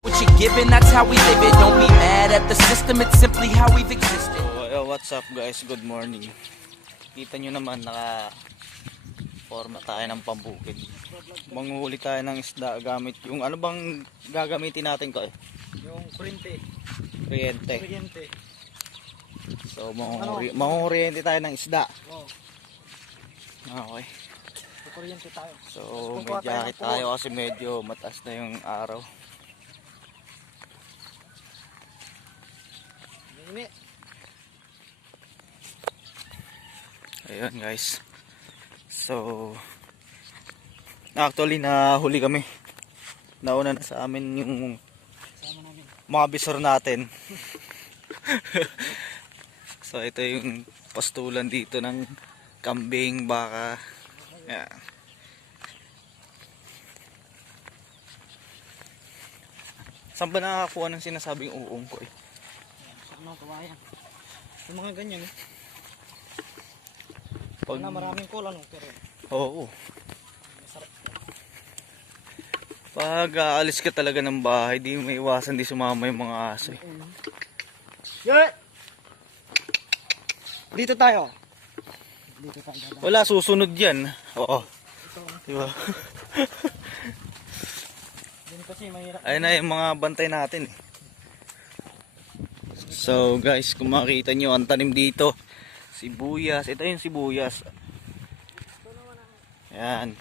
What you giving, that's how we live it. Don't be mad at the system, it's simply how we've existed. So, what's up guys? Good morning. Kita nyo naman forma tayo ng pambukid. Manguhuli tayo ng isda gamit yung ano bang gagamitin natin ko Yung kuryente. Kuryente. So manguhuriente tayo ng isda. Oh, Okay. kuryente tayo. So may jacket tayo kasi medyo mataas na yung araw. Ini. Ayun guys. So actually nahuli kami. Nauna na sa amin yung mga bisor natin. So ito yung pastulan dito ng kambing, baka. Yeah. Saan ba nakakakuha ng sinasabing uong ko Ano, kawayan. Yung mga ganyan eh. Pag... Na maraming kulang pero Oo. Pag aalis ka talaga ng bahay, di may iwasan di sumama yung mga aso. yeah! Dito tayo. Dito tayo dadaan. Wala, susunod yan. Oo. Diba? Din kasi mahirap. Ayun na yung mga bantay natin eh. So guys, kung makita nyo ang tanim dito, sibuyas. Ito yung sibuyas. Ayan.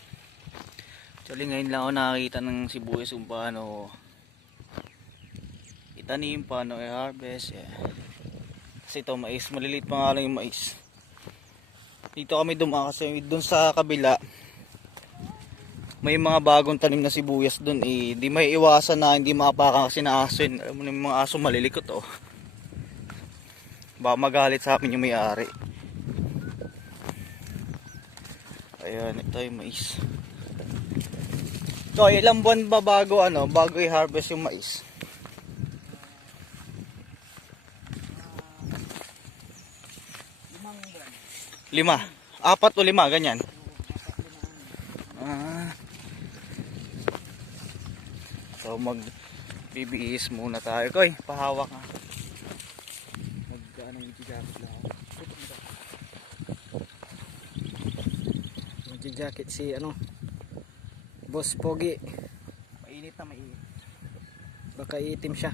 Actually ngayon lang ako nakakita ng sibuyas kung paano itanim, paano i-harvest. Yeah. Kasi ito mais, maliliit pa nga lang yung mais. Dito kami dumaan kasi dun sa kabila may mga bagong tanim na sibuyas dun eh. Di may iwasan na hindi maapakan kasi na aso yun. Alam mo na yung mga aso malilikot oh. Baka magalit sa amin yung may-ari. Ayan, ito yung mais. So, ilang buwan ba bago bago i-harvest yung mais? 5 buwan. 4 o 5, ganyan. So, mag-BBS muna tayo. Koy, pahawak nga. Ano yung jacket lang ako. Mag-jacket si Boss Pogi. Mainit na mainit. Baka iitim siya.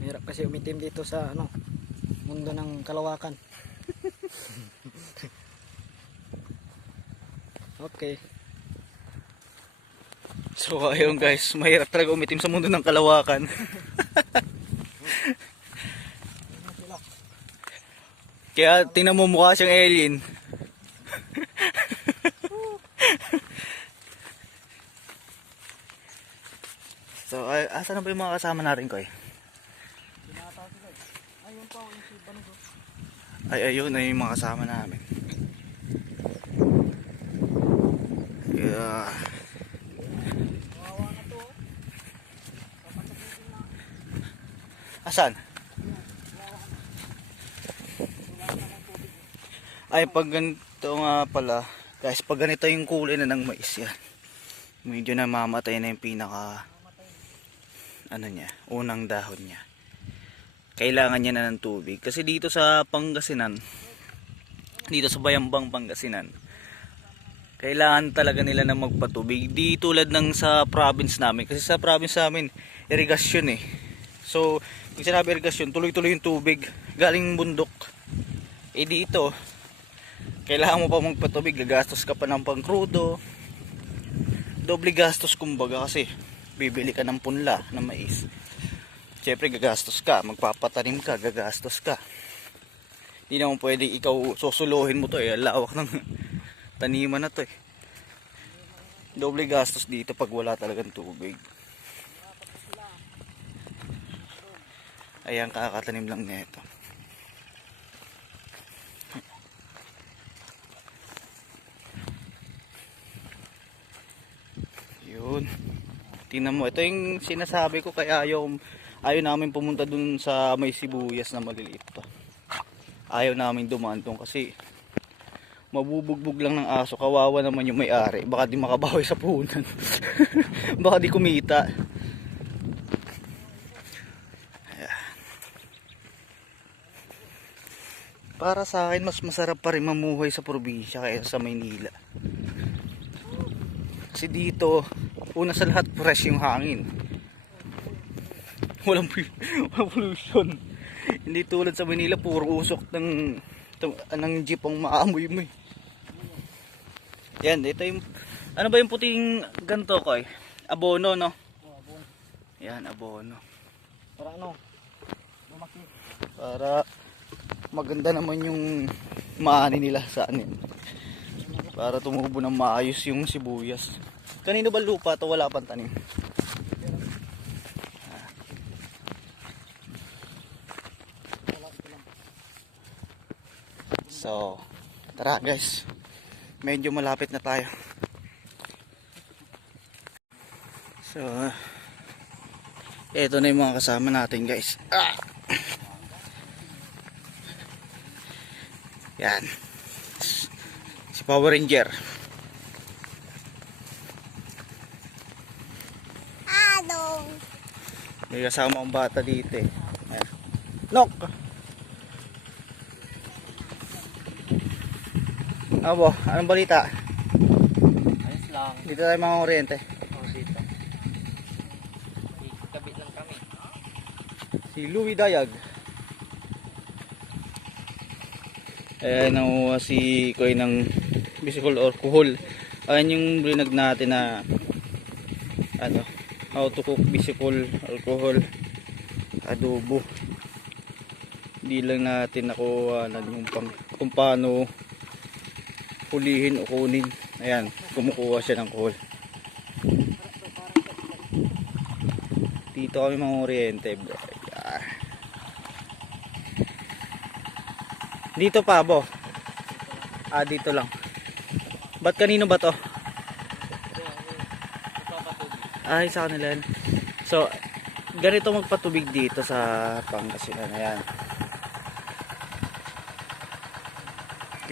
Mahirap kasi umitim dito sa mundo ng kalawakan. Okay. So ayun guys, mahirap talaga umitim sa mundo ng kalawakan. Kaya tingnan mo mukha siyang alien. So asa na ba yung mga kasama natin ko eh? Ay ayun na yung mga kasama namin. Yeah. Asan? Ay pag ganito nga pala guys, pag ganito yung kulay na ng mais yan, medyo namamatay na yung pinaka niya, unang dahon niya. Kailangan niya na ng tubig kasi dito sa Pangasinan, dito sa Bayambang Pangasinan, kailangan talaga nila na magpatubig. Di tulad ng sa province namin, kasi sa province namin irigasyon eh. So yung sinabi irigasyon, tuloy-tuloy yung tubig galing bundok. Eh dito kailangan mo pa magpatubig, gagastos ka pa ng pangkrudo, doble gastos kumbaga kasi bibili ka ng punla ng mais. Siyempre gagastos ka, magpapatanim ka, gagastos ka. Hindi naman pwede ikaw susuluhin mo to eh, lawak ng taniman na to eh. Doble gastos dito pag wala talagang tubig. Ayan, kakatanim lang nito. Yun. Tingnan mo, ito yung sinasabi ko kaya ayaw namin pumunta dun sa may sibuyas na maliliit pa. Ayaw namin dumaan dun kasi mabubugbog lang ng aso, kawawa naman yung may-ari, baka di makabawi sa puhunan. Baka di kumita. Para sa akin, mas masarap pa rin mamuhay sa probinsya kaysa sa Maynila. Kasi dito, una sa lahat, fresh yung hangin. Walang pollution. Hindi tulad sa Manila, puro usok ng jeep ang maamoy mo eh. Yan, ito yung, ano ba yung puting ganito ko eh? Abono, no? Oh, abono. Yan, abono. Para ano? Lumaki. Para maganda naman yung maani nila sa anin. Para tumubo ng maayos yung sibuyas. Kanino ba lupa to? Wala pang tanim. So, tara guys. Medyo malapit na tayo. So, eto na yung mga kasama natin guys. Yan. Si Power Ranger. Hello. May kasama ang bata dito eh. Yan. Nok! Abo, anong balita? Ayos lang. Dito tayo mga oriente. Oh, dito. Ikabit lang kami. Si Louie Dayag. Ayan, nakuha si Koy ng bicycle or kuhol. Ayan yung brinag natin na ano, how to cook bicycle alcohol adobo. Hindi lang natin nakuha yung kung paano hulihin o kunin. Ayan, kumukuha siya ng kuhol. Dito kami mga oriente. Dito pa bo. Dito lang. Ba't kanino ba to? Ay, sa kanila yan. So, ganito magpatubig dito sa Pangasinan. Ayan.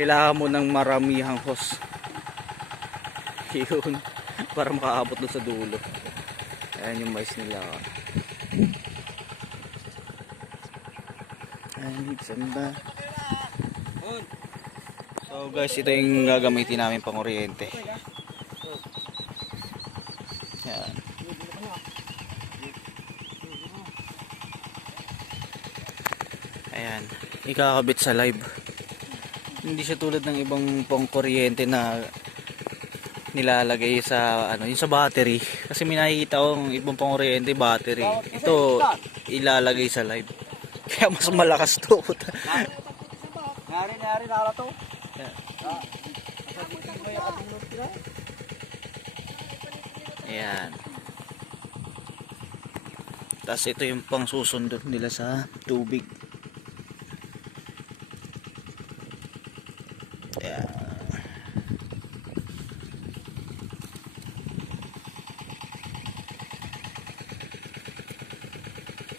Kailangan mo ng maramihang hose. Yun. Para makaabot doon sa dulo. Ayan yung mais nila. Ayan, samba. So guys, ito yung gagamitin namin pang oriente. Yan. Ayan, ikakabit sa live. Hindi siya tulad ng ibang pang kuryente na nilalagay sa ano, yung sa battery. Kasi may nakikita ko ibang pang kuryente battery. Ito ilalagay sa live. Kaya mas malakas to. Nari nala to. Ayan. Tapos ito yung pang susundot nila sa tubig. Ayan.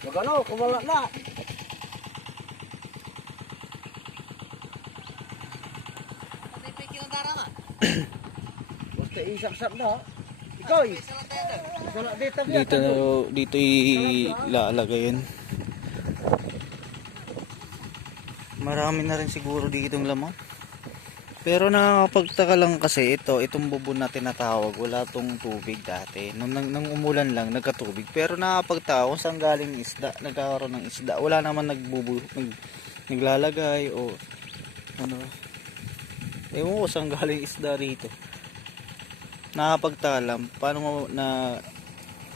Magano, kumala na. Basta isak-sak na. Ikaw eh. Dito ilalagay yun. Marami na rin siguro ditong laman. Pero nakakapagtaka lang kasi itong bubon natin na tawag, wala tong tubig dati. Nung umulan lang nagkatubig. Pero nakakapagtaka kung saan galing isda, nagkakaroon ng isda. Wala naman naglalagay o ano. Ewan ko saan galing isda rito. Nakakapagtaka lang paano mo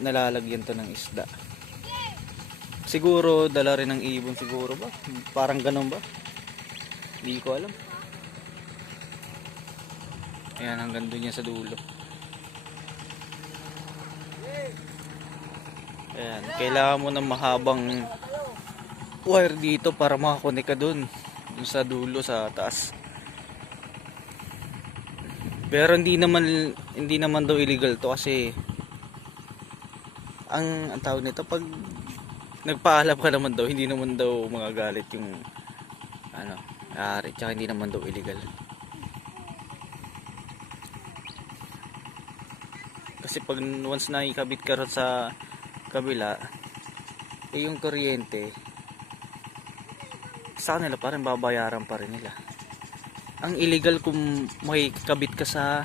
nalalagyan to ng isda. Siguro dala rin ng ibon siguro ba? Parang ganun ba? Hindi ko alam. Ayan, hanggang doon niya sa dulo. Ayan, kailangan mo ng mahabang wire dito para makakonek ka doon sa dulo sa taas. Pero hindi naman daw illegal to kasi ang tawag nito, pag nagpaalam ka naman daw, hindi naman daw magagalit yung ano, ari, tsaka hindi naman daw illegal. Kasi pag once na ikabit ka rin sa kabila, yung kuryente sa kanila pa rin, babayaran pa rin nila. Ang illegal kung may kabit ka sa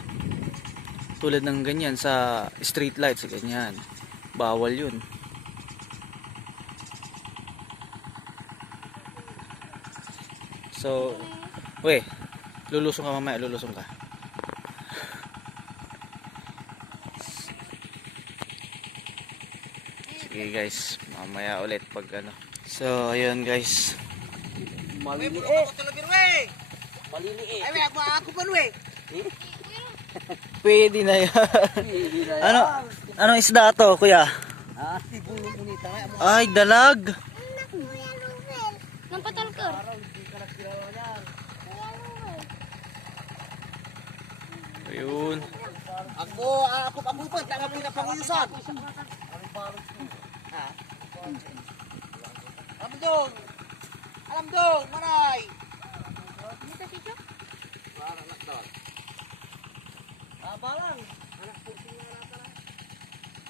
tulad ng ganyan sa street lights, ganyan, bawal yun. So lulusong ka mamaya, lulusong ka. Sige guys, mamaya ulit pag ano. So ayun guys, Maliliit. Ay, ako pa nuwi. pwede na yan. Anong isda to, kuya? Tibulong unita nga. Ay, dalag. Ng patalkar. Ayun. Ako pa tanga mo na panguyusan. Alam dong, maray. Abalang.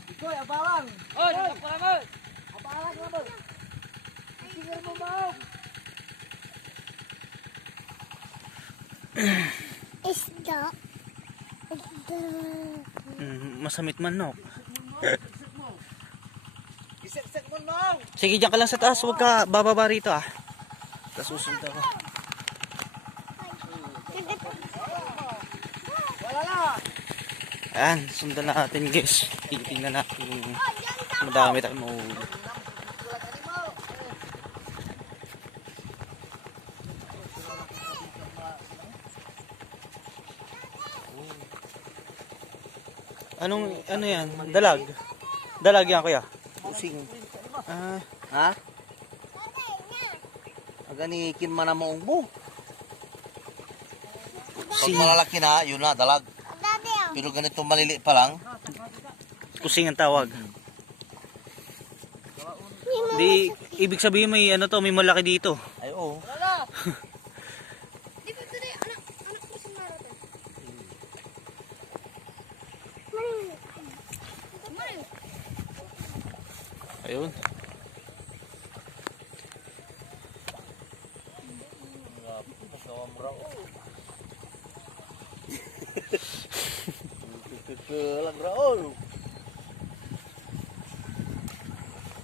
Ikoy, abalang. Oy, abalang. Abalang na ba? Sige mo ba? Isda. Masamit manok. Isek-sek mo no. Sige, diyan ka lang sa taas, huwag ka bababa rito ah. Tapos susunod ako. Wala na. Ayan, sundan natin guys. Titingnan natin yung madami tayong mahuli. Ano yan? Dalag? Dalag yan kuya? Pusing. Ah, Ha? Aganikin man ang maong bu. Pag malalaki na, yun na, dalag. Pero ganito maliliit pa lang. kusing ang tawag. Di, ibig sabihin may ano to, may malaki dito. Ay, oo. Di ba ito na anak ko sa maraton? Ayun. Kelang raol.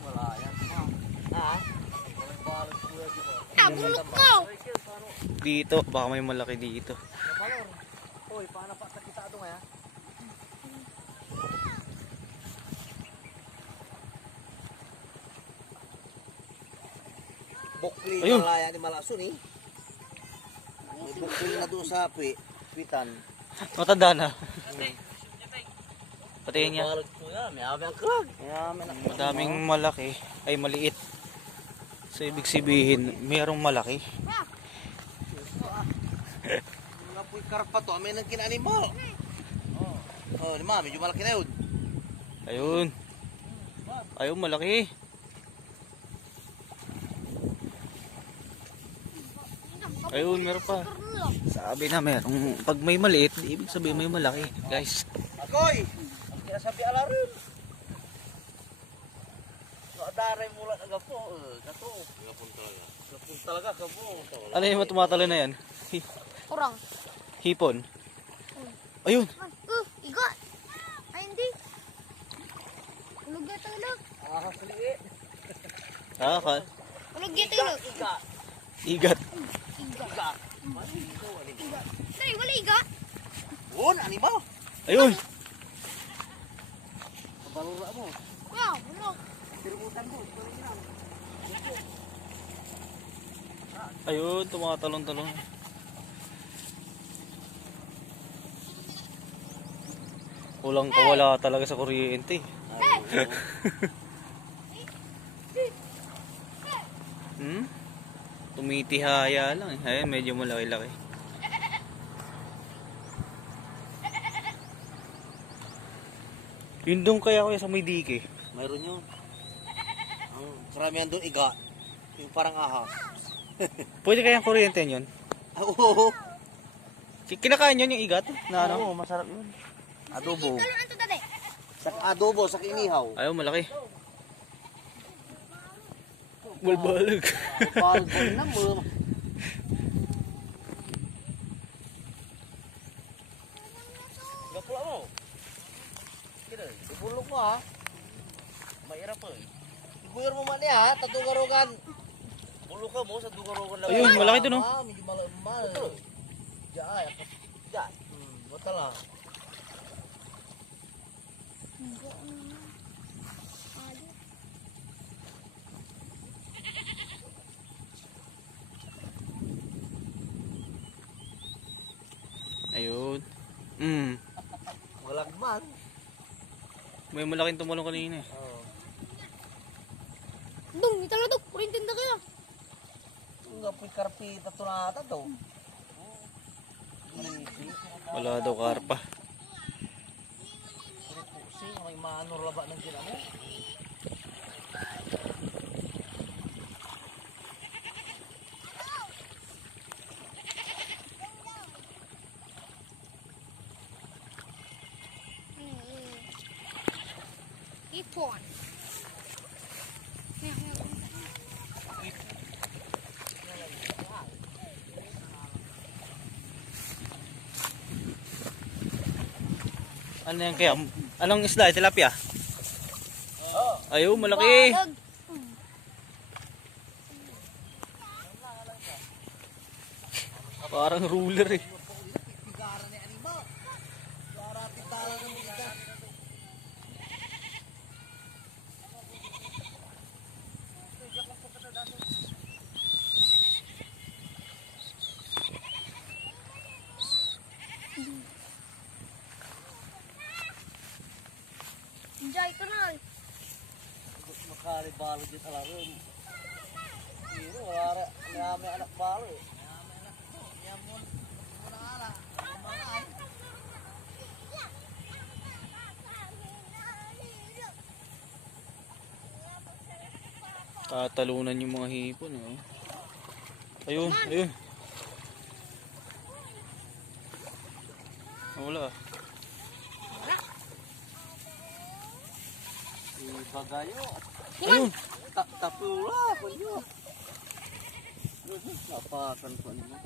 Wala yan. Ha? Bulok ko! Dito, baka may malaki dito. Hoy, paano pa kita ito nga? Bukli Ayun. malaya ni Malason eh. May bukli na doon sa pitan. Matanda na. Patayin niya. May abe ang krag. Madaming malaki ay maliit. So ibig sabihin, mayroong malaki. Mga puy karpa to, may nang kinani mo. Oh, lima, medyo malaki na yun. Ayun. Ayun, malaki. Ayun, meron pa. Sabi na meron. Pag may maliit, ibig sabihin may malaki. Guys. Akoy! Ang kinasabi alarin. Daray mula ka po. Gato. Gapon talaga. Gapon talaga ka po. Ano yung tumatalo na yan? Kurang. Hipon. Ayun. Igot. Ay, hindi. Ulog na tulog. Ahas liit. Ulog na tulog. Iga. Igat. Iga. Sorry, wala igot. Won, animo. Ayun. Kabalura mo. Wow, ulog. Tirubutan mo. Ayun, tumatalon-talon. Kulang kawala talaga sa kuryente. Tumitihaya lang eh. Ayun, medyo malaki-laki. Yun doon kaya sa may dike. Mayroon yun. Ang karamihan doon iga. Yung parang ahas. Pwede kayang kuryente yun? Oo. Kinakain yun yung igat? Na ano? Oo, masarap yun. Adobo. Talunan to dade. Sa adobo, sa inihaw. Ayun, malaki. Balbalag. Balbon na mo. Gapula mo. Kira, ibulok mo ha. Mahirap po eh. Ibuyar mo man niya ha, tatugarogan. Bulok ka mo sa tugarogan lang. Ayun, malaki dun, oh. Medyo malaki. Diyan, diyan. Bata lang. Ayun. Malagman. May malaking tumulong kanina eh. Oo. Dong, ito na to. Purintin na kaya. Ang gapoy karpita to na ata to. Wala daw karpa. Pusi, may maanor laba ng kinamo. Ipon. Ano yan kaya? Anong isda? Tilapia? Ayun, malaki. Balag. Parang ruler eh. Pigaran ni anima. Para pitala ng mga. Enjoy ko na. Makalibalo dito alarum. Pero wala may anak balo eh. Tatalunan yung mga hipon. Oh. Ayun, ayun. Wala. Bagayo. Ayun. Tapula po niyo. Napakan po niyo.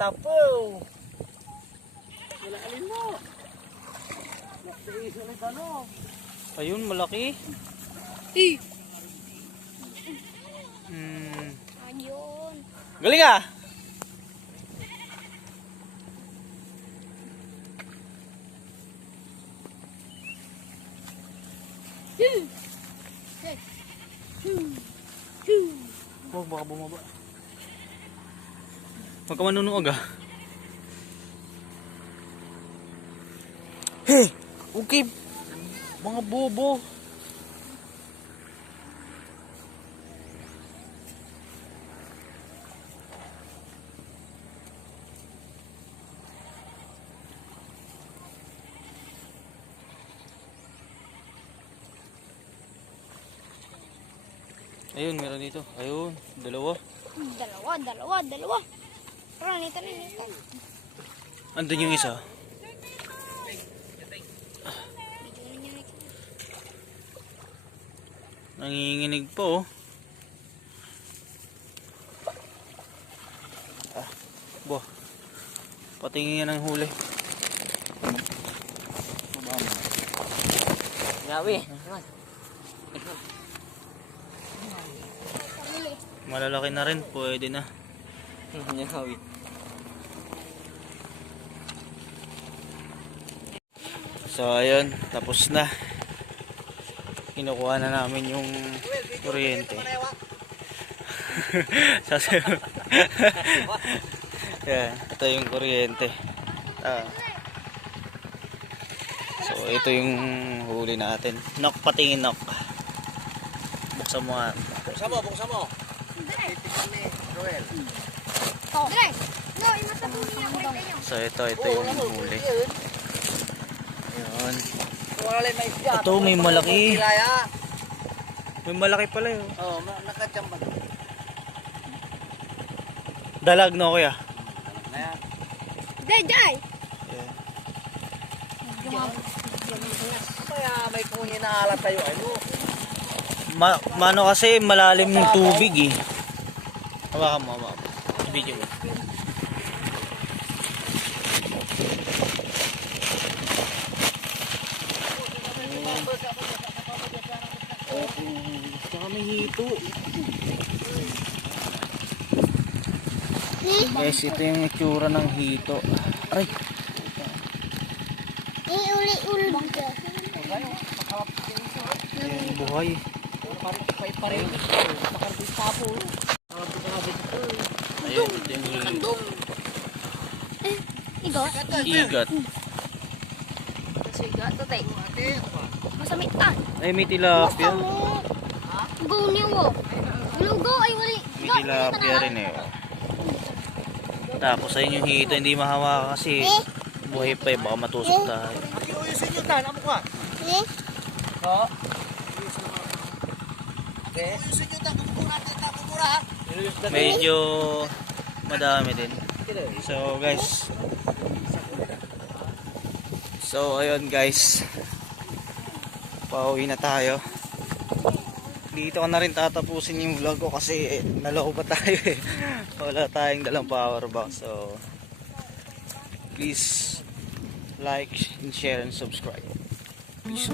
Tapo. Wala alin mo. Nakaiso na ano. Ayun, malaki. Ayun. Galing ah! Oh, baka bumaba. Huwag ka manunuog ah. Hey! Okay! Mga bobo! Ayun, meron dito. Ayun, dalawa. Dalawa. Pero nito na nito. Andun yung isa. Nanginginig po. Ah, boh. Patingin ng huli. Gawi. Malalaki na rin, pwede na. Gawi. So ayun, tapos na. Kinukuha na namin yung kuryente. Yan, ito yung kuryente. So ito yung huli natin. Nok, patingin nok. Buksan mo nga. Buksan mo. Titignan ni Roel. Oh, dire. No, imatabi niya ko kayo. So ito yung huli. Ayun. Ito, may malaki. May malaki pala yun. Oo, nakachamba. Dalag no kuya? Jai. Yeah. Kaya may kunin na alat tayo. Ano? Mano kasi malalim yung tubig eh. Hawakan mo. Video mo. Saka may hito. Guys, ito yung itsura ng hito. Aray. Uli-uli. Yung buhay. Ayun, ito yung hito. Igot? Igat. Sigat to tay. Masamit ta. Ay, may tilapia. Go niyo mo. Lugo ay wali. May tilapia rin eh. Tapos ayun yung hito, hindi mahawa kasi buhay pa eh, baka matusok tayo. Ayusin nyo tan, amo ka. Oo. Okay. Ayusin nyo tan, kumura ha. Medyo madami din. So guys. So ayun guys. Pauwi na tayo. Dito ko na rin tatapusin yung vlog ko kasi naloko pa tayo eh. Wala tayong dalang power bank. So please like and share and subscribe. Peace.